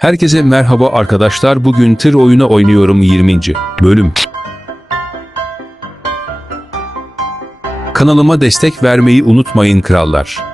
Herkese merhaba arkadaşlar. Bugün tır oyunu oynuyorum 20. bölüm. Kanalıma destek vermeyi unutmayın krallar.